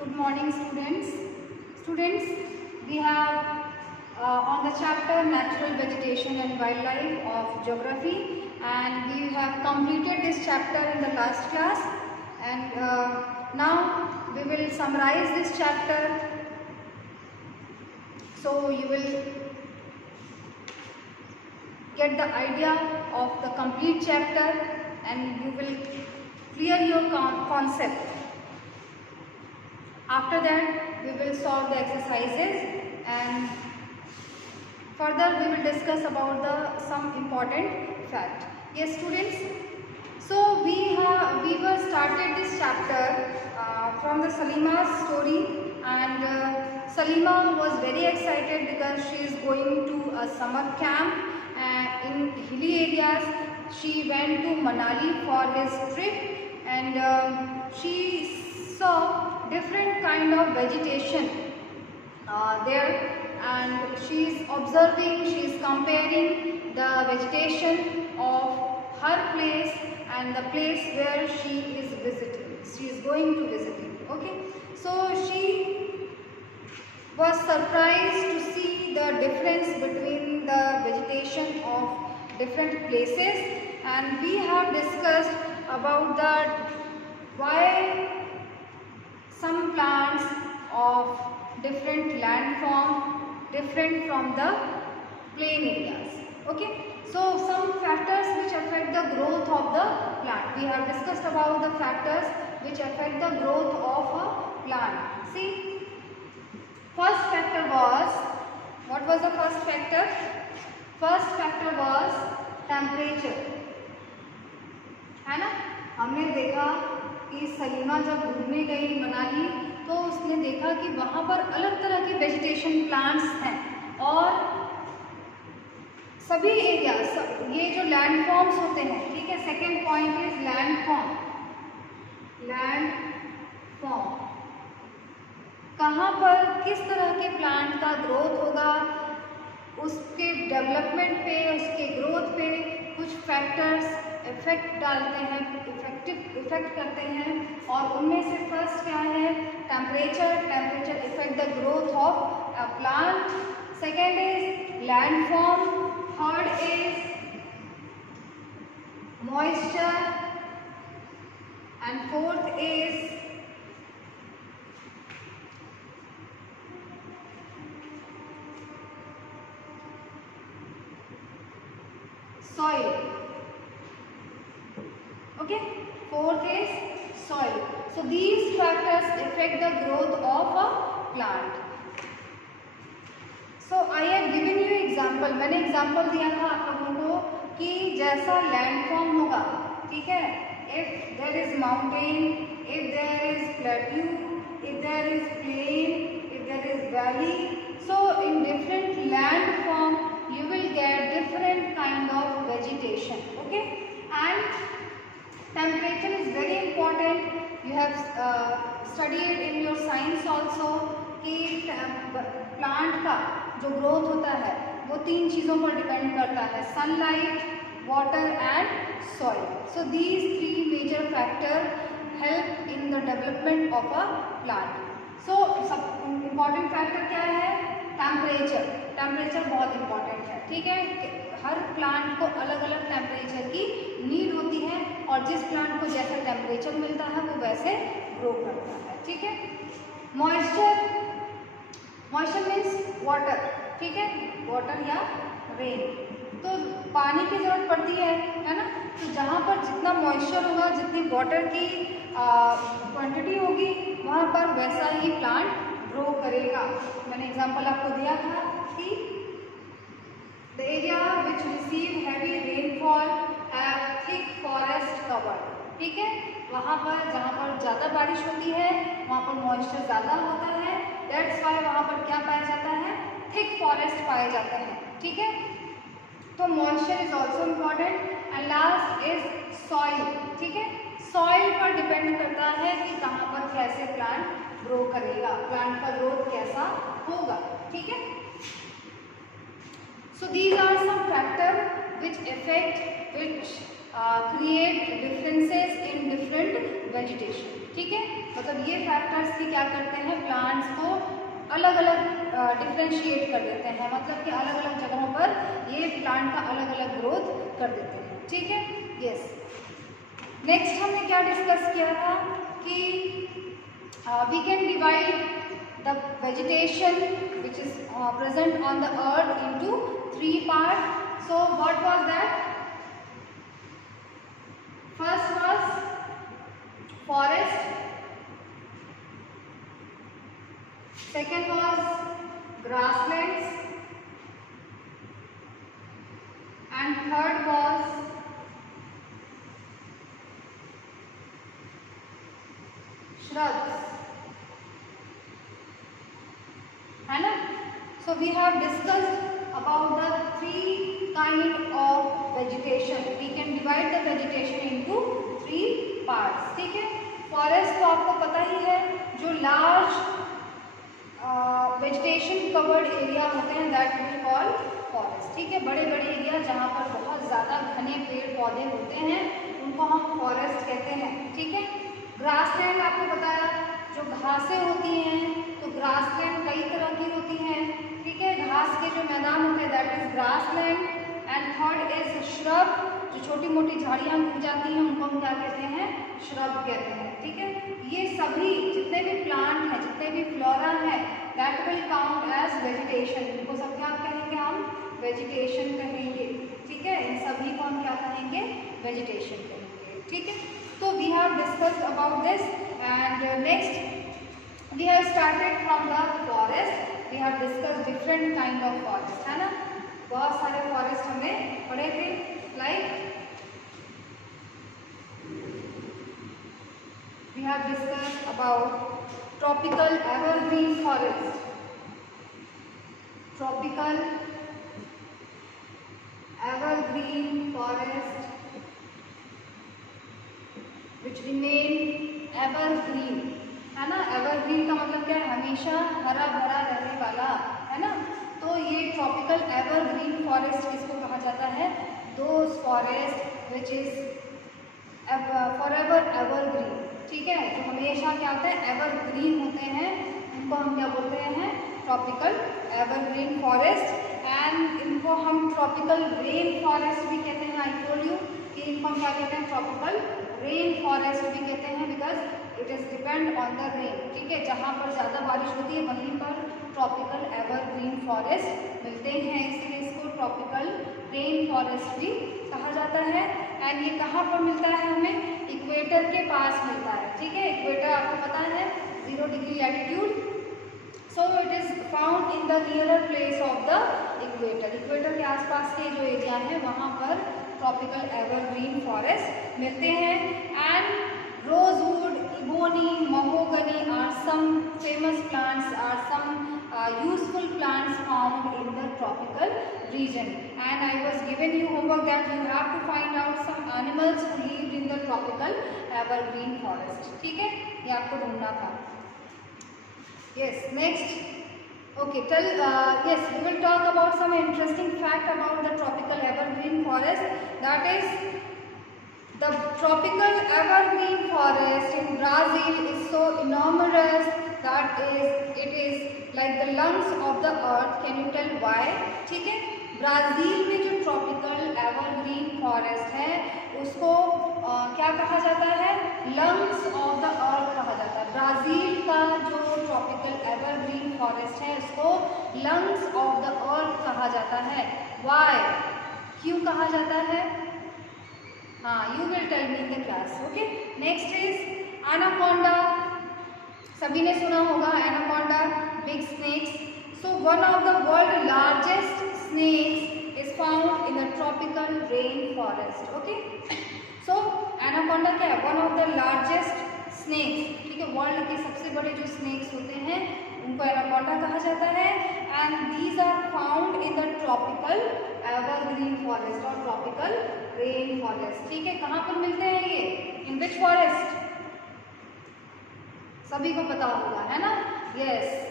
Good morning, students. Students, we have on the chapter Natural Vegetation and Wildlife of Geography, and we have completed this chapter in the last class, and now we will summarize this chapter, so you will get the idea of the complete chapter and you will clear your concept. After that, we will solve the exercises and further we will discuss about some important fact. Yes, students. So we were started this chapter from the Salima's story, and Salima was very excited because she is going to a summer camp in hilly areas. She went to Manali for his trip, and she saw different kind of vegetation there, and she is observing, she is comparing the vegetation of her place and the place where she is going to visiting. Okay, so she was surprised to see the difference between the vegetation of different places, and we have discussed about that why some plants of different landform different from the plain areas. Okay, so some factors which affect the growth of the plant. We have discussed about the factors which affect the growth of a plant. See, first factor was, what was the first factor? First factor was temperature, है ना. हमने देखा कि सलीमा जब घूमने गई मनाली तो उसने देखा कि वहाँ पर अलग तरह की वेजिटेशन प्लांट्स हैं, और सभी एरिया ये जो लैंड फॉर्म्स होते हैं, ठीक है. Second point is land form. Land form कहाँ पर किस तरह के प्लांट का ग्रोथ होगा, उसके डेवलपमेंट पे, उसके ग्रोथ पे कुछ फैक्टर्स इफेक्ट डालते हैं, इफेक्ट करते हैं, और उनमें से फर्स्ट क्या है? Temperature. Temperature effect the growth of a plant. Second is land form. Third is moisture, and fourth is soil. Okay, fourth is soil. So these factors affect the growth of a plant. So I have given you example. मैंने example दिया था आप लोगों को कि जैसा landform होगा, ठीक है, if there is mountain, if there is plateau, if there is plain, if there is valley, so in different landform you will get different kind of vegetation. Okay, and temperature is very important. You have studied in your science also कि plant का जो growth होता है वो 3 चीज़ों पर depend करता है: sunlight, water and soil. So these 3 major factor help in the development of a plant. So सब इम्पॉर्टेंट फैक्टर क्या है? टेम्परेचर. टेम्परेचर बहुत इम्पॉर्टेंट है, ठीक है. हर प्लांट को अलग अलग टेम्परेचर की नीड होती है, और जिस प्लांट को जैसा टेम्परेचर मिलता है वो वैसे ग्रो करता है, ठीक है. मॉइस्चर. मॉइस्चर मीन्स वाटर, ठीक है, वाटर या रेन. तो पानी की जरूरत पड़ती है ना. तो जहाँ पर जितना मॉइस्चर होगा, जितनी वाटर की क्वांटिटी होगी, वहाँ पर वैसा ही प्लांट ग्रो करेगा. मैंने एग्जांपल आपको दिया था कि the area which receive heavy rainfall have thick forest cover. ठीक है, वहाँ पर जहाँ पर ज़्यादा बारिश होती है वहाँ पर मॉइस्चर ज़्यादा होता है. दैट्स वाई वहाँ पर क्या पाया जाता है? थिक फॉरेस्ट पाए जाते हैं, ठीक है. तो moisture is also important. And last is soil, ठीक है. सॉइल पर डिपेंड करता है कि कहाँ पर कैसे प्लांट ग्रो करेगा, प्लांट का ग्रोथ कैसा होगा, ठीक है. So these are some factors which create differences in different vegetation. ठीक है, मतलब मतलब ये फैक्टर्स भी क्या करते हैं, प्लांट्स को अलग अलग डिफ्रेंशिएट कर देते हैं, मतलब कि अलग अलग जगहों पर ये प्लांट का अलग अलग ग्रोथ कर देते हैं, ठीक है। यस, नेक्स्ट हमने क्या डिस्कस किया था कि we can divide the vegetation which is present on the earth into 3 part. So what was that? First was forest, second was grasslands, and third was shrubs, है ना। So we have discussed about the 3 kind of vegetation. We can divide the vegetation into 3 parts, ठीक है। Forest तो आपको पता ही है, जो large vegetation covered area होते हैं, दैट वी कॉल फॉरेस्ट, ठीक है। बड़े बड़े एरिया जहाँ पर बहुत ज़्यादा घने पेड़ पौधे होते हैं उनको हम फॉरेस्ट कहते हैं, ठीक है। ग्रासलैंड आपको बताया, जो घासें होती हैं, तो ग्रासलैंड कई तरह की होती हैं, ठीक है। घास के जो मैदान होते हैं that is grassland. And third is shrub, जो छोटी मोटी झाड़ियाँ उग जाती हैं उनको हम क्या कहते हैं, श्रब कहते हैं, ठीक है। ये सभी जितने भी प्लांट हैं, जितने भी फ्लोरा हैं, that will count as vegetation. इनको सब क्या कहेंगे हम, वेजिटेशन कहेंगे, ठीक है। इन सभी को हम क्या कहेंगे, वेजिटेशन कहेंगे, ठीक है। तो we have discussed about this and next we have started from the forest. We have discussed different kind of forest, है ना। बहुत सारे फॉरेस्ट हमने पढ़े थे, like we have discussed about tropical evergreen forest, tropical evergreen forest which remain evergreen, है ना। evergreen का मतलब क्या है, हमेशा हरा भरा रहने वाला, है ना। तो ये ट्रॉपिकल एवरग्रीन फॉरेस्ट किसको कहा जाता है, those forest which is forever evergreen, ठीक है। जो हमेशा क्या होते हैं, एवरग्रीन होते हैं, उनको हम क्या बोलते हैं, ट्रॉपिकल एवरग्रीन फॉरेस्ट। एंड इनको हम ट्रॉपिकल रेन फॉरेस्ट भी कहते हैं। आई टोल्ड यू कि इनको हम क्या कहते हैं, ट्रॉपिकल रेन फॉरेस्ट भी कहते हैं, because it is depend on the rain, ठीक है। जहाँ पर ज़्यादा बारिश होती है वहीं पर ट्रॉपिकल एवरग्रीन फॉरेस्ट मिलते हैं, इसलिए इसको ट्रॉपिकल रेन फॉरेस्ट भी कहा जाता है। एंड ये कहाँ पर मिलता है, हमें इक्वेटर के पास मिलता है, ठीक है। इक्वेटर आपको पता है 0 degree latitude, so it is found in the nearer place of the equator. Equator के आसपास के जो एरिया है वहाँ पर ट्रॉपिकल एवरग्रीन फॉरेस्ट मिलते हैं। And rosewood, ebony, mahogany are some famous plants, are some useful plants found in the tropical region. And I was given you homework that you have to find out some animals who lived in the tropical evergreen forest, ठीक है, ये आपको ढूंढना था। Yes, next okay, yes, we will talk about some interesting fact about the tropical evergreen forest. That is, the tropical evergreen forest in Brazil is so enormous that it is like the lungs of the earth. Can you tell why? ठीक है, Brazil में जो tropical evergreen forest है उसको क्या कहा जाता है, लंग्स ऑफ द अर्थ कहा जाता है। ब्राज़ील का जो ट्रॉपिकल एवरग्रीन फॉरेस्ट है उसको लंग्स ऑफ द अर्थ कहा जाता है। वाई, क्यों कहा जाता है, हाँ, you will tell me in the class, okay. Next is anaconda, सभी ने सुना होगा anaconda, big snakes. So one of the world largest snakes is found in the tropical rain forest, okay. So anaconda क्या है, one of the largest snakes, ठीक है। World के सबसे बड़े जो स्नेक्स होते हैं उनको एनाकोंडा कहा जाता है। And these are found in the tropical evergreen forest और ट्रॉपिकल रेन फॉरेस्ट, ठीक है। कहाँ पर मिलते हैं ये, इन विच फॉरेस्ट, सभी को पता होगा, है ना। Yes,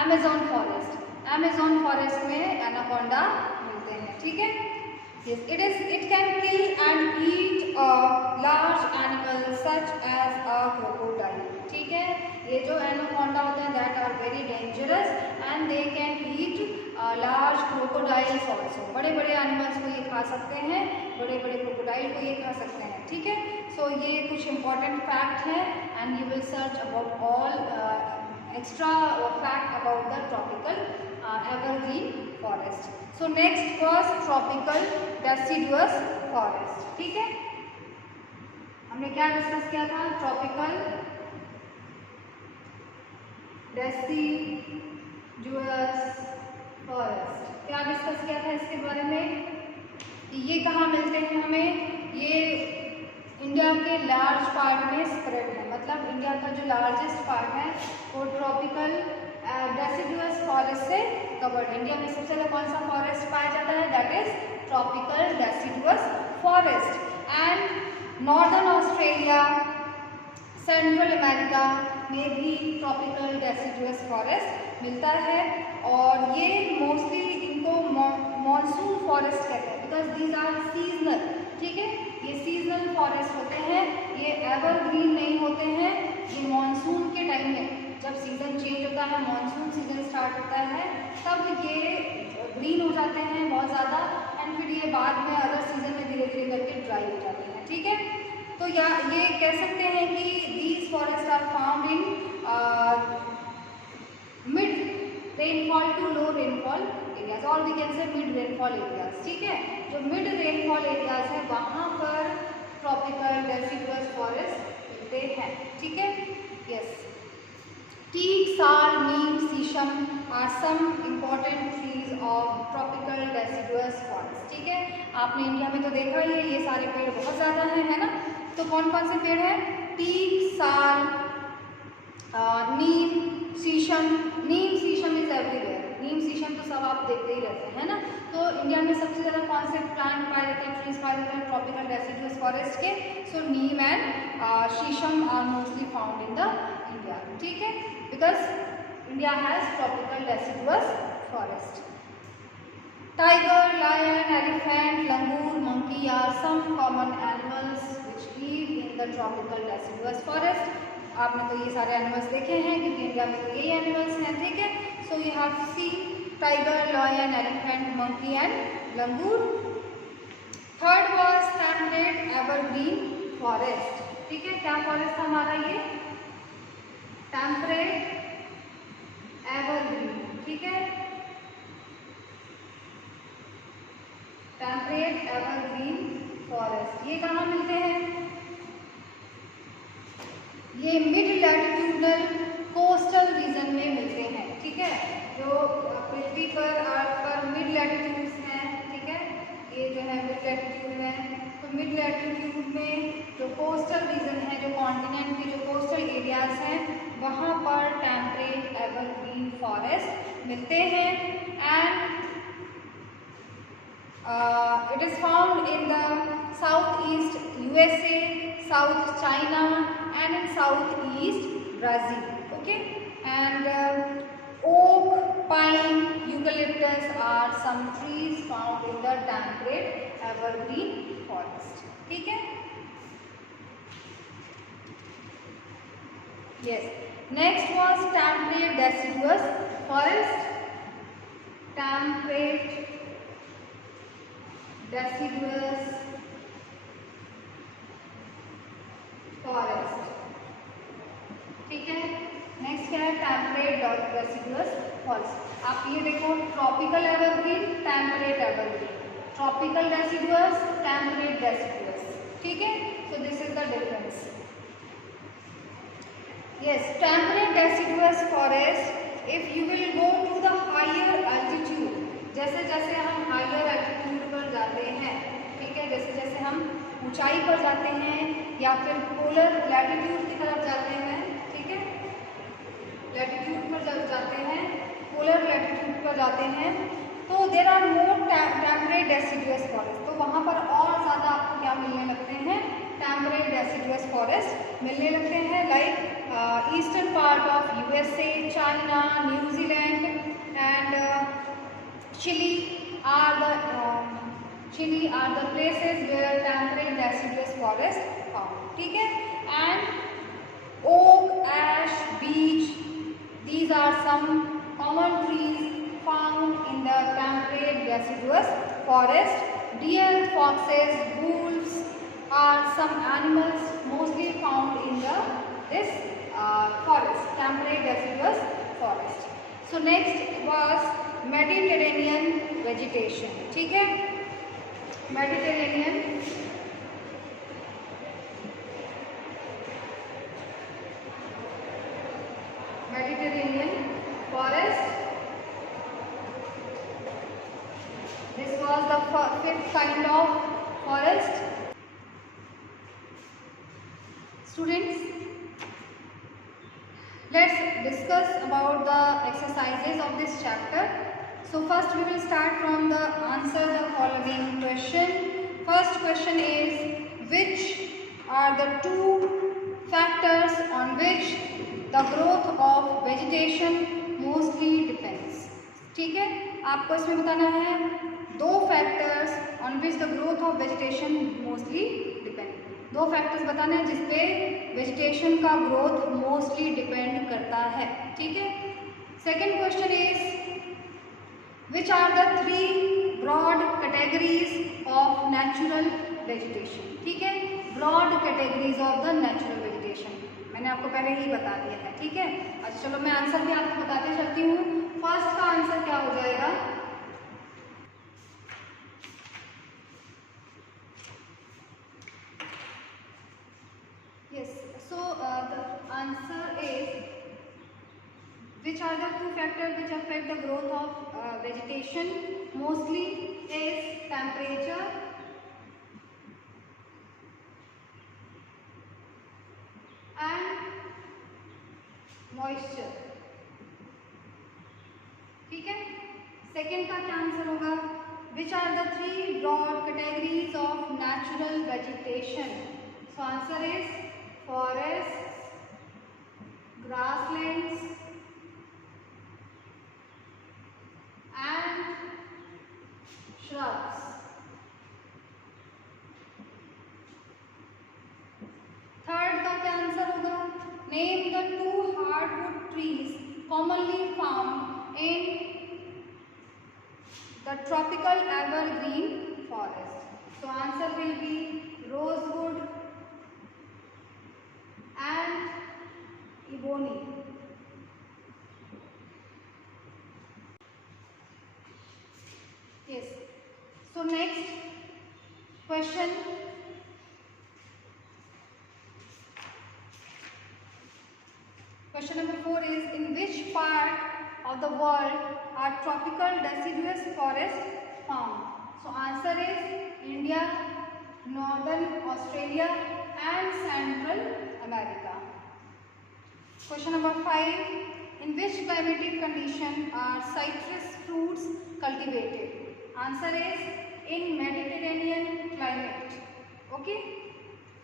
Amazon forest, Amazon forest में एनाकोंडा मिलते हैं, ठीक है। Yes, it can kill and eat a large animal such as a crocodile, ठीक ये जो एनाकोंडा होते हैं that are very dangerous and they can eat large crocodiles also. बड़े बड़े एनिमल्स को ये खा सकते हैं, बड़े बड़े क्रोकोडाइल को ये खा सकते हैं, ठीक है। सो ये कुछ इंपॉर्टेंट फैक्ट है and you will search about all extra fact about the tropical evergreen forest. So next was tropical deciduous forest, ठीक है। हमने क्या डिस्कस किया था? ट्रॉपिकल डेसिडुअस फॉरेस्ट, क्या डिस्कस किया था इसके बारे में? ये कहाँ मिलते हैं हमें? ये इंडिया के लार्ज पार्ट में स्प्रेड है, मतलब इंडिया का जो लार्जेस्ट पार्ट है वो ट्रॉपिकल डेसिडुअस फॉरेस्ट से कवर्ड है। इंडिया में सबसे ज़्यादा कौन सा फॉरेस्ट पाया जाता है? That is tropical deciduous forest. And northern Australia, central America में भी ट्रॉपिकल डेसिडुअस फॉरेस्ट मिलता है और ये मोस्टली इनको मॉनसून फॉरेस्ट कहते हैं बिकॉज दीज आर सीजनल, ठीक है। ये सीजनल फॉरेस्ट होते हैं, ये एवरग्रीन नहीं होते हैं। ये मॉनसून के टाइम में जब सीज़न चेंज होता है, मॉनसून सीजन स्टार्ट होता है, तब ये ग्रीन हो जाते हैं बहुत ज़्यादा एंड फिर ये बाद में अदर सीजन में धीरे धीरे करके ड्राई हो जाते हैं, ठीक है। तो या ये कह सकते हैं कि these forest are found in mid rainfall to low rainfall areas और we can say mid rainfall areas, ठीक है। जो मिड रेनफॉल एरियाज है वहाँ पर ट्रॉपिकल डेसिडुअस फॉरेस्ट मिलते हैं, ठीक है। Yes, teak, sal, neem, shisham are some important trees of tropical deciduous forest, ठीक है। आपने इंडिया में तो देखा ही है, ये सारे पेड़ बहुत ज़्यादा हैं, है ना। तो कौन कौन से पेड़ हैं? टीक, साल, नीम, शीशम। नीम शीशम इज एवरीवेयर, नीम शीशम तो सब आप देखते ही रहते हैं, है ना। तो इंडिया में सबसे ज़्यादा कौन से प्लांट पाए जाते हैं, ट्रीज पाए जाते हैं ट्रॉपिकल डेसिडुअस फॉरेस्ट के? So neem and shisham are mostly found in the India, ठीक है, because India has tropical deciduous forest. Tiger, lion, elephant, langur, monkey are some common animals which live in the tropical deciduous forest। आपने तो ये सारे animals देखे हैं क्योंकि India में तो यही एनिमल्स हैं, ठीक है। So you have see tiger, lion, elephant, monkey and langur. Third was temperate evergreen forest, ठीक है। क्या फॉरेस्ट था हमारा ये? टेम्परेट एवरग्रीन, ठीक है। टेम्परेट एवरग्रीन फॉरेस्ट ये कहाँ मिलते हैं? ये मिड लैटिट्यूडल कोस्टल रीजन में मिलते हैं, ठीक है। जो पृथ्वी पर अर्थ पर मिड लैटिट्यूड्स हैं, ठीक है, ये जो है मिड लैटिट्यूड है। तो मिड लैटिट्यूड में जो कोस्टल रीजन है, जो कॉन्टिनेंट के जो कोस्टल एरियाज हैं, वहाँ पर टेम्परेट एवरग्रीन फॉरेस्ट मिलते हैं and it is found in the southeast USA, South China and in southeast Brazil, okay. And oak, pine, eucalyptus are some trees found in the temperate evergreen forest, ठीक है। Yes, next was temperate deciduous forest। temperate deciduous forest, ठीक है। Next क्या है? Temperate deciduous forest. आप ये देखो, tropical evergreen, temperate evergreen, tropical deciduous, temperate deciduous, ठीक है। So this is the difference. Yes, temperate deciduous forest, if you will go to the higher altitude, जैसे जैसे हम हायर एल्टीट्यूड पर जाते हैं, ठीक है, जैसे जैसे हम ऊंचाई पर जाते हैं या फिर पोलर लैटिट्यूड की तरफ जाते हैं, ठीक है, लैटिट्यूड पर जब जाते हैं, पोलर लैटिट्यूड पर जाते हैं, तो there are more temperate deciduous forest. तो वहाँ पर और ज़्यादा आपको क्या मिलने लगते हैं? टेम्परेट डेसिडुअस फॉरेस्ट मिलने लगते हैं, like eastern part of USA, China, New Zealand and Chile are the places where temperate deciduous forest found, ठीक है। And oak, ash, beech, these are some common trees found in the temperate deciduous forest. Deer, foxes, wolves are some animals mostly found in this forest, temperate deciduous forest. So next was Mediterranean vegetation. ठीक है, Mediterranean forest. This was the fifth kind of forest. Students, let's discuss about the exercises of this chapter. So first we will start from the answer the following question. First question is, which are the two factors on which the growth of vegetation mostly depends. ठीक है, आपको इसमें बताना है दो factors on which the growth of vegetation mostly depend. दो factors बताने हैं जिसपे वेजिटेशन का ग्रोथ मोस्टली डिपेंड करता है. ठीक है. Second question is, which are the three broad categories of natural vegetation. ठीक है, broad categories of the natural vegetation मैंने आपको पहले ही बता दिया है. ठीक है. अच्छा चलो मैं आंसर भी आपको बताते चलती हूँ. फर्स्ट का आंसर क्या हो जाएगा? Yes, so the answer is, which are the two factors which affect the growth of vegetation mostly is temperature and moisture. ठीक है. सेकेंड का क्या आंसर होगा? which are the three broad categories of natural vegetation. So answer is forests, grasslands and shrubs. Third का क्या answer होगा? Name the two hardwood trees commonly found in the tropical evergreen forest. So answer will be rosewood and ebony. Yes. So next question. Question number 4 is, in which part of the world are tropical deciduous forests found? So answer is India, Northern Australia and Central America. Question number 5, in which climatic condition are citrus fruits cultivated? Answer is in Mediterranean climate. Okay.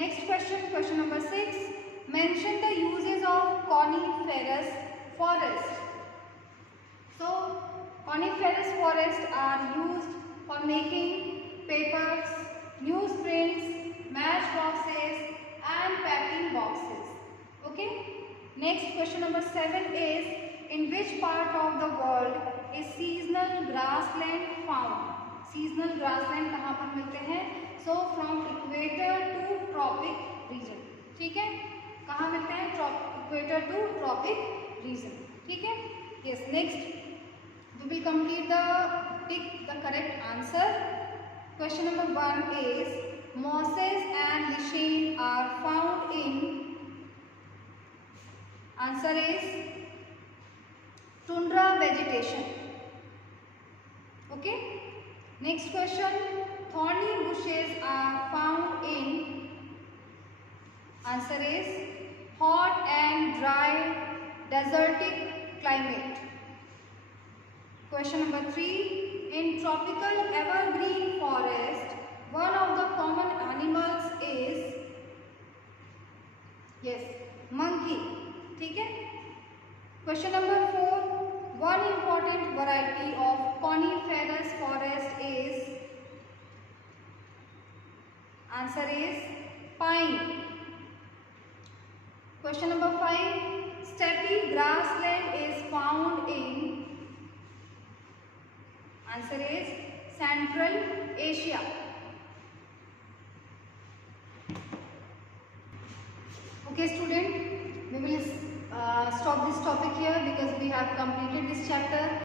Next question, question number 6. Mention the uses of coniferous forest. So, coniferous forests are used for making papers, newsprints, matchboxes and packing boxes. Okay. Next question number 7 is, in which part of the world is seasonal grassland found? Seasonal grassland कहाँ पर मिलते हैं? So, from equator to tropic region. ठीक है. कहाँ मिलते हैं? Equator to tropic region. ठीक है. Yes, next we will complete the correct answer. Question number 1 is, mosses and lichen are found in. Answer is tundra vegetation. Okay. Next question, thorny bushes are found in. Answer is hot and dry desertic climate. Question number 3, in tropical evergreen forest, one of the common animals is, yes, monkey. ठीक है. Question number 4, one important variety of coniferous forest is. Answer is pine. Question number 5, steppe grassland is Answer is Central Asia. Okay student, we will stop this topic here because we have completed this chapter.